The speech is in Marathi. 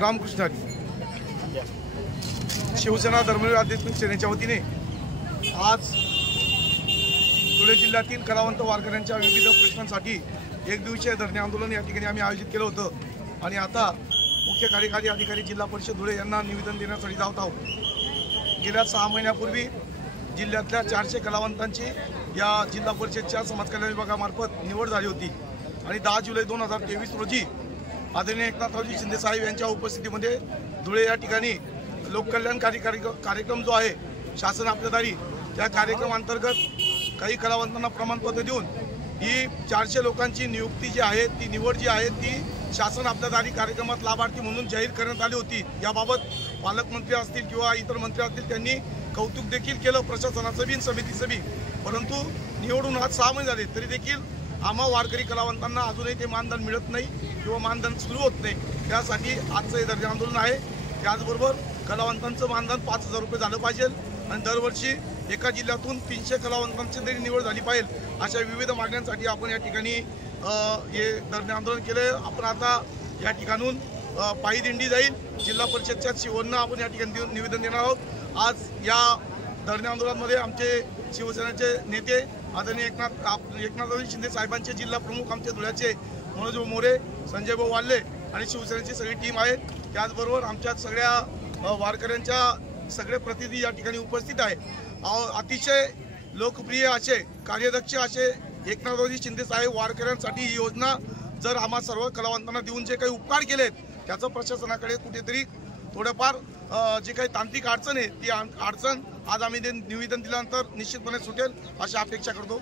रामकृष्ण शिवसेना धर्मवीर आध्यात्मिक सेनेच्या वतीने आज धुळे जिल्ह्यातील कलावंत वारकऱ्यांच्या विविध प्रश्नांसाठी एक दिवसीय धरणे आंदोलन या ठिकाणी आम्ही आयोजित केलं होतं आणि आता मुख्य कार्यकारी अधिकारी जिल्हा परिषद धुळे यांना निवेदन देण्यासाठी जात आहोत। गेल्या 6 महिन्यापूर्वी जिल्ह्यातल्या 400 कलावंतांची या जिल्हा परिषदच्या समाज कल्याण विभागामार्फत निवड झाली होती आणि 10 जुलै 2023 रोजी आदरणीय एकनाथरावजी शिंदे साहेब यांच्या उपस्थितीमध्ये धुळे या ठिकाणी लोककल्याणकारी कार्यक्रम जो आहे शासन आपल्यादारी त्या कार्यक्रमांतर्गत काही कलावंतांना प्रमाणपत्र देऊन ही 400 लोकांची नियुक्ती जी आहे ती निवड जी आहे ती शासन आपल्यादारी कार्यक्रमात लाभार्थी म्हणून जाहीर करण्यात आली होती। याबाबत पालकमंत्री असतील किंवा इतर मंत्री असतील त्यांनी कौतुक देखील केलं प्रशासनाचं बी समितीचं बी, परंतु निवडून आज 6 महिने झाले तरी देखील आम्हा वारकरी कलावंतांना अजूनही ते मानधन मिळत नाही किंवा मानधन सुरू होत नाही। त्यासाठी आजचं हे धरणे आंदोलन आहे। त्याचबरोबर कलावंतांचं मानधन 5000 रुपये झालं पाहिजे आणि दरवर्षी एका जिल्ह्यातून 300 कलावंतांची तरी निवड झाली पाहिजे अशा विविध मागण्यांसाठी आपण या ठिकाणी हे धरणे आंदोलन केलं। आपण आता या ठिकाणून पायी दिंडी जाईल जिल्हा परिषदच्या शिवणनं आपण या ठिकाणी निवेदन देणार आहोत। आज या धरणे आंदोलनामध्ये आमचे शिवसेनेचे नेते आदरणीय एकनाथरावजी शिंदे साहेबांचे जिल्हा प्रमुख आमचे धुळ्याचे मनोज मोरे, संजय भाऊ वाल्ले आणि शिवसेनेची सगळी टीम आहे। त्याचबरोबर आमच्या सगळ्या वारकऱ्यांच्या सगळे प्रतिनिधी या ठिकाणी उपस्थित आहे। अतिशय लोकप्रिय असे कार्यदक्ष असे एकनाथरावजी शिंदे साहेब वारकऱ्यांसाठी ही योजना जर आम्हा सर्व कलावंतांना देऊन जे काही उपकार केलेत त्याचं प्रशासनाकडे कुठेतरी थोडंफार जी काही तांत्रिक अडचण आहे ती अडचण आज आम्ही निवेदन दिल्यानंतर निश्चितपणे सुटेल अशी अपेक्षा करतो।